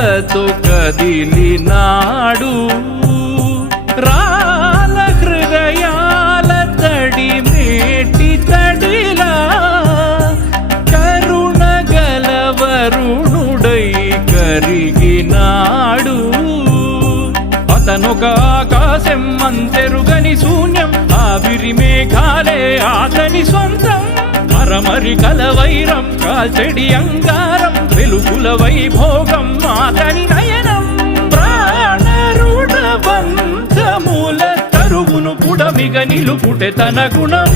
అడుగులతో కదిలినాడు రాల హృదయాల తడి మేటి తడిలా కరుణ గలవరుణుడై కరిగినాడు అతనొక ఆకాశం అంతెరుగని శూన్యం ఆవిరి మేఘాలే అతని సొంతం మరమరి కలవైరం కాల్చెడి అంగారం వెలుగుల వైభోగం అతని నయనం ప్రాణరుణ బంధముల తరువును పుడమిగ నిలుపుటె తన గుణం